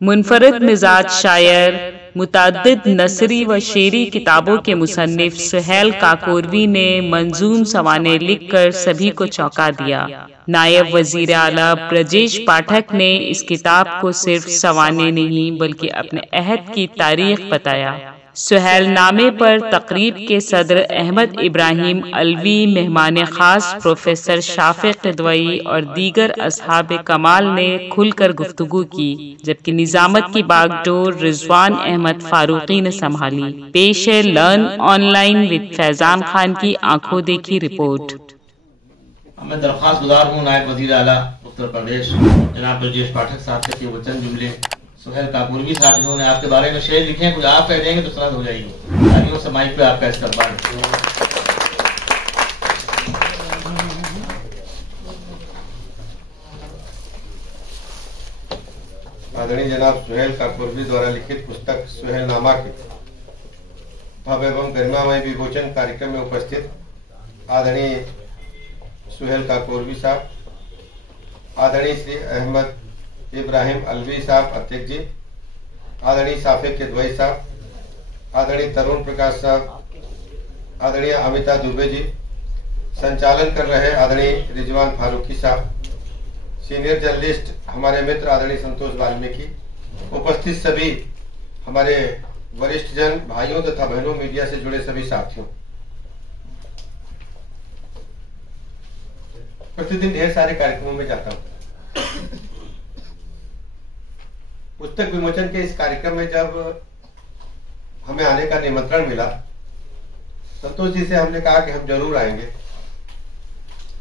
मुनफरद मिजाज शायर, मुतअद्दिद नसरी व शेरी किताबों के मुसन्निफ सुहेल काकोरवी ने मंजूम सवाने लिखकर सभी को चौंका दिया। नायब वजीर आला ब्रजेश पाठक ने इस किताब को सिर्फ सवाने नहीं बल्कि अपने अहद की तारीख बताया। सुहेल नामे पर तकरीब के सदर अहमद इब्राहिम अलवी, मेहमान खास प्रोफेसर शाफिक किदवई और दीगर असहाब कमाल ने खुलकर गुफ्तगू की, जबकि निजामत की बागडोर रिजवान अहमद फारूकी ने संभाली। पेश है learn online with Faizan Khan की आंखों देखी रिपोर्ट। मैं दरख्वास्त गुजार हूँ नायब वजीर आला उत्तर प्रदेश जनाब ब्रजेश पाठक साहब के वचन जुमले सुहेल काकोरवी साहब जिन्होंने आपके बारे में शेर लिखे हैं, कुछ आप कह देंगे तो सरद हो जाएगी ताकि वो समाइक पे आपका इस्तेमाल। आदरणीय जनाब सुहेल काकोरवी द्वारा लिखित पुस्तक सुहेल नामा के भव्य एवं गरिमामय विमोचन कार्यक्रम में उपस्थित आदरणीय सुहेल काकोरवी साहब, आदरणीय श्री अहमद इब्राहिम अलवी साहब अध्यक्ष जी, आदरणीय शाफिक किदवई साहब, आदरणीय तरुण प्रकाश साहब, आदरणीय अमिता दुबे जी, संचालन कर रहे आदरणीय रिजवान फारूकी साहब, सीनियर जर्नलिस्ट हमारे मित्र आदरणीय संतोष वाल्मीकि, उपस्थित सभी हमारे वरिष्ठ जन भाइयों तथा बहनों, मीडिया से जुड़े सभी साथियों, प्रतिदिन ढेर सारे कार्यक्रमों में जाता हूँ। पुस्तक विमोचन के इस कार्यक्रम में जब हमें आने का निमंत्रण मिला, संतोष जी से हमने कहा कि हम जरूर आएंगे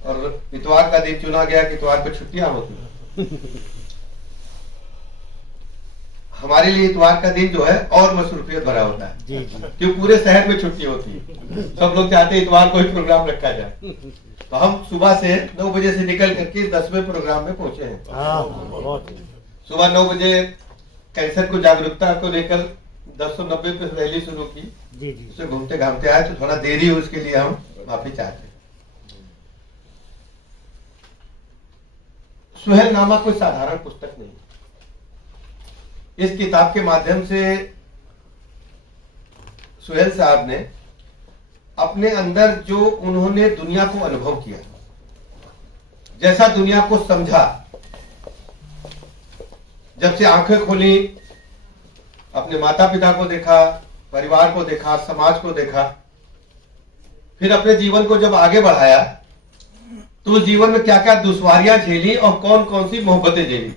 और इतवार का दिन चुना गया कि इतवार को छुट्टियां होती। हमारे लिए इतवार का दिन जो है और मसरूफियत भरा होता है क्योंकि पूरे शहर में छुट्टी होती है। सब लोग चाहते हैं इतवार को ही प्रोग्राम रखा जाए, तो हम सुबह से 9 बजे से निकल करके 10वें प्रोग्राम में पहुंचे हैं। सुबह 9 बजे कैंसर को जागरूकता को लेकर 1090 पे रैली शुरू की, उसे घूमते घामते आए तो थोड़ा देरी हुई, उसके लिए हम माफी चाहते हैं। सुहेल नामा कोई साधारण पुस्तक नहीं। इस किताब के माध्यम से सुहेल साहब ने अपने अंदर जो उन्होंने दुनिया को अनुभव किया, जैसा दुनिया को समझा, जब से आंखें खोली, अपने माता पिता को देखा, परिवार को देखा, समाज को देखा, फिर अपने जीवन को जब आगे बढ़ाया तो उस जीवन में क्या क्या दुश्वारियां झेली और कौन कौन सी मोहब्बतें झेली।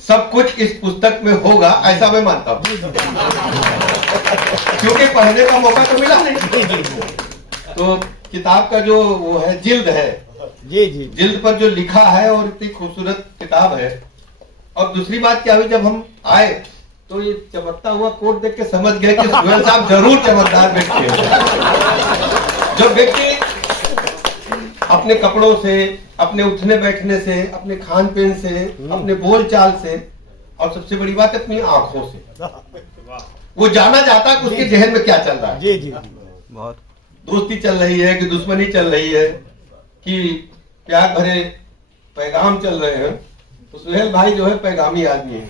सब कुछ इस पुस्तक में होगा ऐसा मैं मानता हूं, क्योंकि पढ़ने का मौका तो मिला नहीं। तो किताब का जो वो है जिल्द है, जिल्द पर जो लिखा है और इतनी खूबसूरत किताब है। और दूसरी बात क्या हुई, जब हम आए तो ये चमकता हुआ कोट देख के समझ गए कि सुहेल साहब जरूर चमकदार व्यक्ति है। जो व्यक्ति अपने कपड़ों से, अपने उठने बैठने से, अपने खान पीन से, अपने बोल चाल से और सबसे बड़ी बात अपनी आंखों से वो जाना जाता है कि उसके जहन में क्या चल रहा है। जी बहुत दोस्ती चल रही है कि दुश्मनी चल रही है कि प्यार भरे पैगाम चल रहे हैं। तो सुहेल भाई जो है पैगामी आदमी है,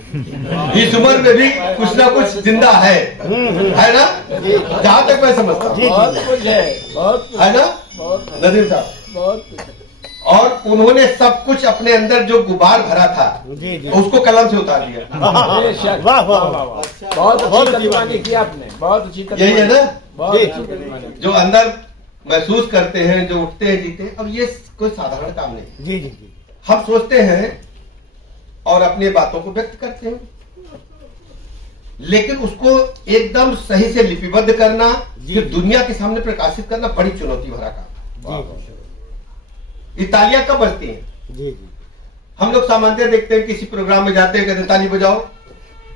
इस उम्र में भी कुछ ना कुछ जिंदा है ना, जहां तक मैं समझता हूँ है ना नदीम साहब। और उन्होंने सब कुछ अपने अंदर जो गुबार भरा था उसको कलम से उतार दिया। वाह वाह वाह, बहुत अच्छी की आपने, बहुत अच्छी। यही है ना जो अंदर महसूस करते हैं, जो उठते हैं जीते हैं। अब ये कोई साधारण काम नहीं। जी जी, हम सोचते हैं और अपनी बातों को व्यक्त करते हैं, लेकिन उसको एकदम सही से लिपिबद्ध करना, ये दुनिया के सामने प्रकाशित करना बड़ी चुनौती भरा काम। ये तालियां कब बजती हैं? जी जी। हम लोग सामान्य देखते हैं किसी प्रोग्राम में जाते हैं, कहते ताली बजाओ,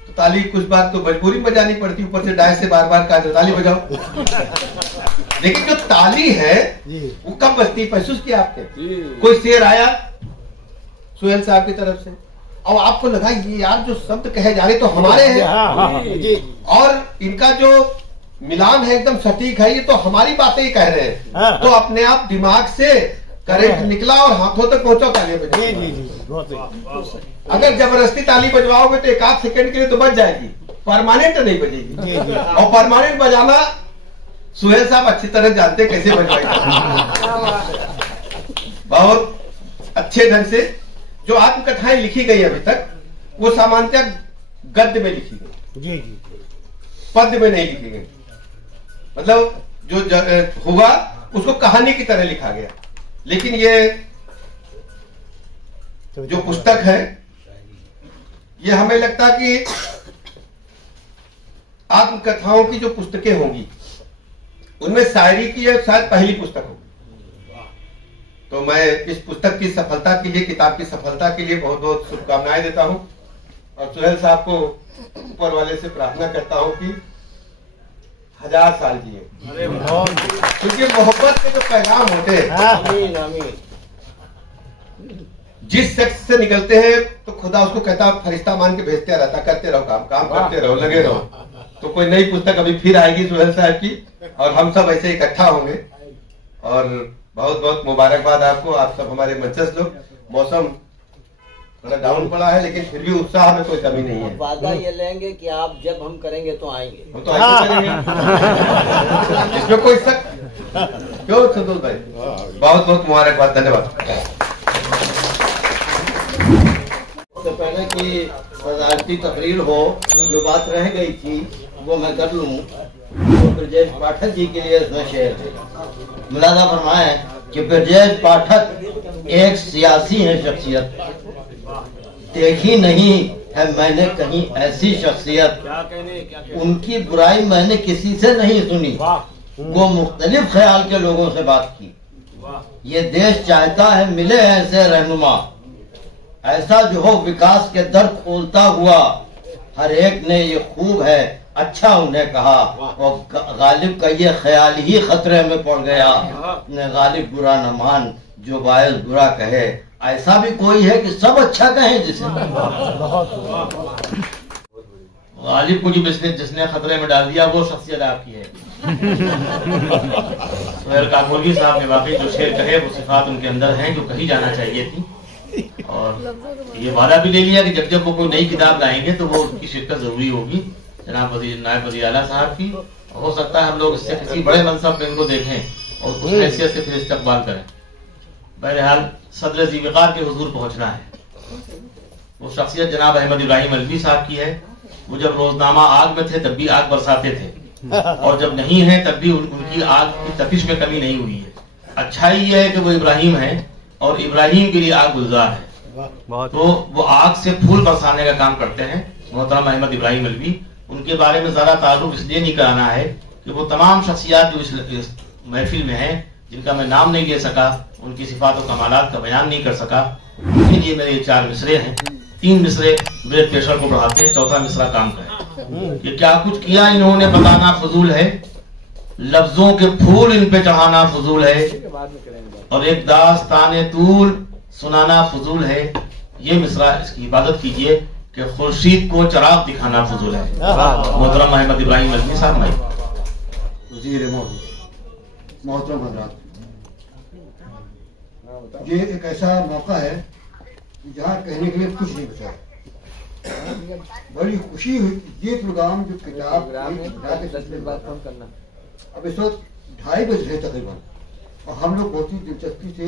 तो ताली कुछ बात तो मजबूरी में बजानी पड़ती, ऊपर से डाय से बार बार कहा ताली बजाओ। लेकिन जो ताली है वो कब बजती है? महसूस किया आपने? कोई शेर आया सुहेल साहब की तरफ से और आपको लगा ये यार जो शब्द कहे जा रहे तो हमारे हैं, और इनका जो मिलान है एकदम सटीक है, ये तो हमारी बातें ही कह रहे हैं। तो अपने आप दिमाग से करंट निकला और हाथों तक पहुंचा ताली बजाई। अगर जबरदस्ती ताली बजवाओगे तो एक आध सेकंड के लिए तो बज जाएगी, परमानेंट नहीं बजेगी। और परमानेंट बजाना सुहेल साहब अच्छी तरह जानते कैसे बजवाएंगे। बहुत अच्छे ढंग से जो आत्मकथाएं लिखी गई अभी तक वो सामान्यतः गद्य में लिखी गई, पद्य में नहीं लिखी गई। मतलब जो हुआ उसको कहानी की तरह लिखा गया। लेकिन ये जो पुस्तक है ये हमें लगता कि आत्मकथाओं की जो पुस्तकें होंगी उनमें शायरी की यह शायद पहली पुस्तक होगी। तो मैं इस पुस्तक की सफलता के लिए, किताब की सफलता के लिए बहुत बहुत शुभकामनाएं देता हूं और सुहेल साहब को ऊपर वाले से प्रार्थना करता हूं कि 1000 साल जिए, क्योंकि मोहब्बत के जो पैगाम होते हैं जिस शख्स से निकलते हैं तो खुदा उसको कहता फरिश्ता मान के भेजते रहता, करते रहो काम करते रहो, लगे रहो। तो कोई नई पुस्तक अभी फिर आएगी सुहेल साहब की और हम सब ऐसे इकट्ठा होंगे। और बहुत बहुत मुबारकबाद आपको, आप सब हमारे मंचस्थ लोग। मौसम थोड़ा डाउन पड़ा है लेकिन फिर भी उत्साह में कोई कमी नहीं है। वादा ये लेंगे कि आप जब हम करेंगे तो आएंगे, हम तो आएंगे करेंगे। इसमें कोई शक क्यों संतोष भाई? बहुत बहुत मुबारकबाद, धन्यवाद। उससे पहले कि सदारती तकरीर हो, जो बात रह गई थी वो मैं कर लूँ। तो ब्रजेश पाठक जी के लिए इसमें शेर है। मुलादा फरमाए कि ब्रजेश पाठक एक सियासी है शख्सियत, देखी नहीं है मैंने कहीं ऐसी शख्सियत, उनकी बुराई मैंने किसी से नहीं सुनी, वो मुख्तलिफ ख्याल के लोगों से बात की। ये देश चाहता है मिले ऐसे रहनुमा, ऐसा जो हो विकास के दर खोलता हुआ। हर एक ने ये खूब है अच्छा उन्हें कहा, और गालिब का ये ख्याल ही खतरे में पड़ गया। गालिब बुरा न मान जो बायस बुरा कहे, ऐसा भी कोई है कि सब अच्छा कहे जिसे। गालिब को जिसने खतरे में डाल दिया वो शख्सियत आपकी है। सुहेल काकोरवी साहब ने वाकई जो शेर कहे वो सिफात उनके अंदर हैं जो कही जाना चाहिए थी। और ये वादा भी ले लिया कि जब जब वो कोई नई किताब लाएंगे तो वो उसकी शिरकत जरूरी होगी जनाब नायब वज़ीर आला साहब की। हो सकता है हम लोग इससे किसी बड़े मनसब पे इनको देखें और उस हैसियत से फिर इस्तकबाल करें। बहरहाल सदर ज़ीविकार के हुजूर पहुंचना है। वो शख्सियत जनाब अहमद इब्राहिम अलवी साहब की है। वो जब रोजनामा आग में थे तब भी आग बरसाते थे और जब नहीं है तब भी उनकी आग की तपिश में कमी नहीं हुई है। अच्छाई यह है कि वो इब्राहिम है और इब्राहिम के लिए आग गुलजार है, तो वो आग से फूल बरसाने का काम करते हैं मोहतरम अहमद इब्राहिम अलवी। उनके बारे में ज्यादा तारुफ इसलिए नहीं कराना है कि वो तमाम शख्सियात जो इस महफिल में हैं जिनका मैं नाम नहीं ले सका, उनकी सिफात और कमालात का बयान नहीं कर सका, उनके लिए मेरे 4 मिसरे हैं। 3 मिसरे ब्लड प्रेशर को बढ़ाते हैं, 4था मिसरा काम का है। ये क्या कुछ किया इन्होंने बताना फजूल है, लफ्जों के फूल इन पे चढ़ाना फजूल है, और एक दास्ताने तूल सुनाना फजूल है। ये मिसरा इसकी इबादत कीजिए कि खुर्शीद को चराग दिखाना फजूल है। मोहतरम अहमद इब्राहिम अलवी साहब मोहतरम हज़रात, ये एक ऐसा मौका है जहाँ कहने के लिए कुछ नहीं बचा। बड़ी खुशी हुई ये प्रोग्राम जो किताब अब इस वक्त 2:30 बज रहे तकरीबन और हम लोग बहुत ही दिलचस्पी से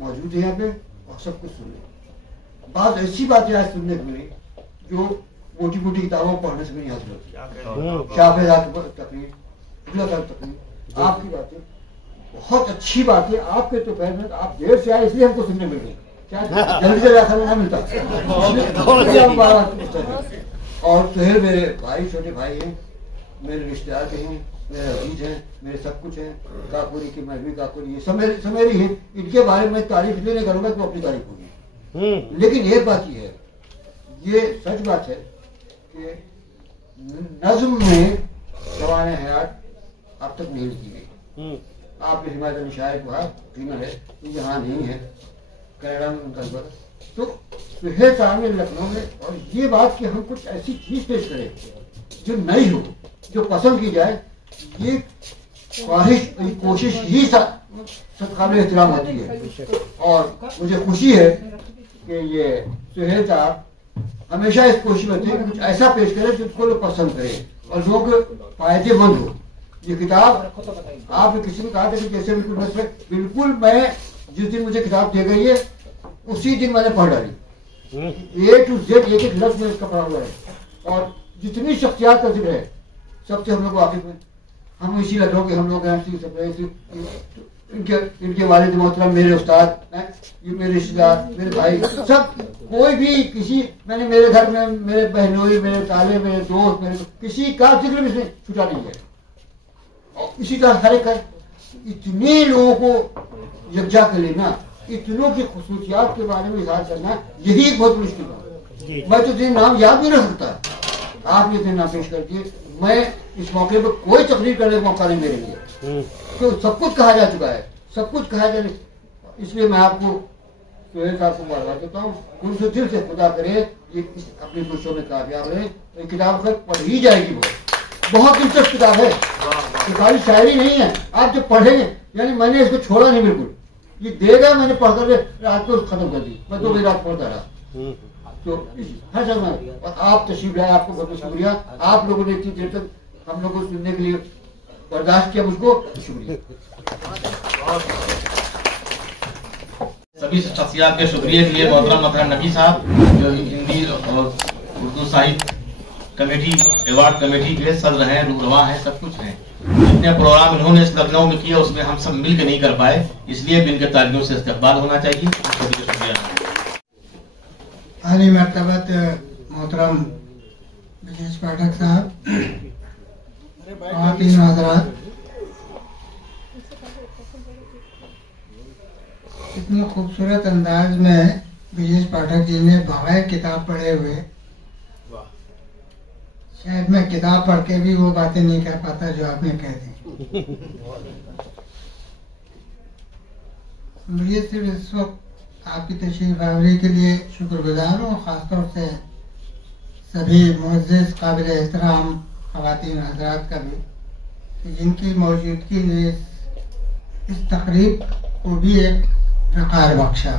मौजूद हैं यहाँ पे और सब कुछ सुन रहे। बात ऐसी बातें आज सुनने को मिली जो मोटी मोटी किताबों पढ़ने से नहीं हासिल होती। शाफिया की तकरीर, आपकी बातें बहुत अच्छी बात है। आपके तो फैसले आप देर से आए इसलिए हमको सुनने मिल गई, जल्दी से आखिर ना मिलता। और सुहेल मेरे भाई, छोटे भाई हैं, मेरे रिश्तेदार भी हैं, मेरे अजीज हैं, मेरे सब कुछ हैं। काकोरी की मैं भी काकोरी, ये सब मेरी है। इनके बारे में तारीफ इसलिए नहीं करूंगा कि अपनी तारीफ होगी। लेकिन एक बात ये है, ये सच बात है कि नज्म में जवान हयात अब तक नहीं लिखी गई। आपने हिमायत अली शायर को फीमेल है, यहाँ नहीं है, कनाडा में उनका घर। तो सुहेल साहब ने लखनऊ में, और ये बात कि हम कुछ ऐसी चीज पेश करें जो नई हो, जो पसंद की जाए, ये ख्वाहिश, कोशिश ही सब काबिल एहतराम होती है। और मुझे खुशी है कि ये सुहेल साहब हमेशा इस कोशिश में थे कि कुछ ऐसा पेश करें जिसको लोग पसंद करें और लोग फायदेमंद हो। ये किताब आपने किसी ने कहा था कि जैसे बिल्कुल मैं जिस दिन मुझे किताब दे गई है उसी दिन मैंने पढ़ डाली, A to Z एक एक लफ्ज में इसका पढ़ा हुआ है। और जितनी शख्सियात का जिक्र है सबसे हम लोग वाकिफ हैं। हम इसी लग रहे कि हम लोग इनके वालिद मोहतरम, मेरे उस्ताद, ये मेरे रिश्तेदार, मेरे भाई, सब कोई भी किसी, मैंने मेरे घर में मेरे बहनोई, मेरे ताले, मेरे दोस्त, मेरे किसी का जिक्र भी छुटा नहीं है। और इसी तरह हर एक इतने लोगों को यकजा कर लेना, इतनों की खुसूसियात के बारे में इज़हार करना, यही एक बहुत मुश्किल बात है। मैं तो इतने नाम याद नहीं रख सकता, आपने इतने नाम पेश कर दिए। मैं इस मौके पर कोई तकरीर करने का मौका नहीं मेरे लिए, तो सब कुछ कहा जा चुका है, सब कुछ कहा जा, इसलिए मैं आपको सुहेल साहब को मुबारक देता हूँ। उनसे दिल से खुदा करे ये अपनी कोशिशों में कामयाब रहे। ये किताब फिर पढ़ी जाएगी, बहुत दिलचस्प किताब है, खाली शायरी नहीं है। आप जब पढ़ेंगे, यानी मैंने इसको छोड़ा नहीं बिल्कुल, ये देगा मैंने पढ़कर रात को खत्म कर दी, मैं तो भी रात पढ़ता रहा। तो हर समय, और आप तशरीफ लाए, आपको बहुत बहुत शुक्रिया। आप लोगों ने इतनी देर तक हम लोग को सुनने के लिए बर्दाश्त किया, मुझको शुक्रिया। सभी शख्सियात के शुक्रिया के लिए मोहतरम मथुरा नबी साहब, जो हिंदी और उर्दू साहित्य कमेटी, अवार्ड कमेटी के सदर हैं, रूहरवा हैं, सब कुछ हैं। जितने प्रोग्राम इन्होंने इस लखनऊ में किया उसमें हम सब मिलकर नहीं कर पाए, इसलिए भी इनके तालियों से इस्तकबाल होना चाहिए। शुक्रिया। आली मर्तबत मोहतरम ब्रजेश पाठक साहब, ख़वातीन व हज़रात, इतनी खूबसूरत अंदाज में ब्रजेश पाठक जी ने बगैर किताब पढ़े हुए, शायद मैं किताब पढ़ के भी वो बातें नहीं कह पाता जो आपने कह दी। मुझे सिर्फ इस वक्त आपकी तशरीफ आवरी के लिए शुक्रगुजार हूँ, ख़ासतौर से सभी मुअज़्ज़िज़ काबिल एहतराम ख़वातीन हज़रात का भी, जिनकी मौजूदगी ने इस तकरीब को भी एक वक़ार बख्शा।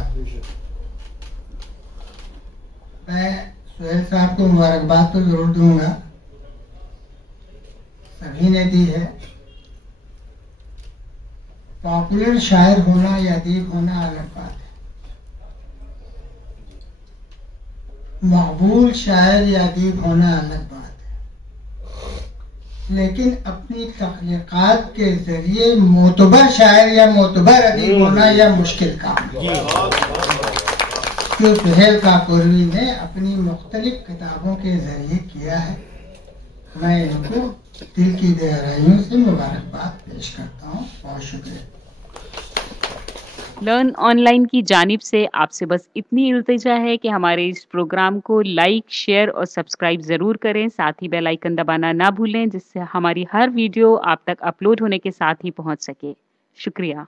मैं सुहेल साहब को मुबारकबाद तो ज़रूर दूंगा, सभी ने दी है। पॉपुलर शायर होना या अदीब होना अलग बात है, मकबूल शायर या अदीब होना अलग बात है। लेकिन अपनी तख्लीक़ात के जरिए मोतबर शायर या मोतबर अदीब होना यह मुश्किल काम है। जो सुहेल काकोरवी ने अपनी मुख्तलिफ किताबों के जरिए किया है, मैं इनको दिल की गहराइयों से मुबारकबाद पेश करता हूँ। बहुत शुक्रिया। लर्न ऑनलाइन की जानिब से आपसे बस इतनी इल्तिजा है कि हमारे इस प्रोग्राम को लाइक, शेयर और सब्सक्राइब ज़रूर करें। साथ ही बेल आइकन दबाना ना भूलें, जिससे हमारी हर वीडियो आप तक अपलोड होने के साथ ही पहुंच सके। शुक्रिया।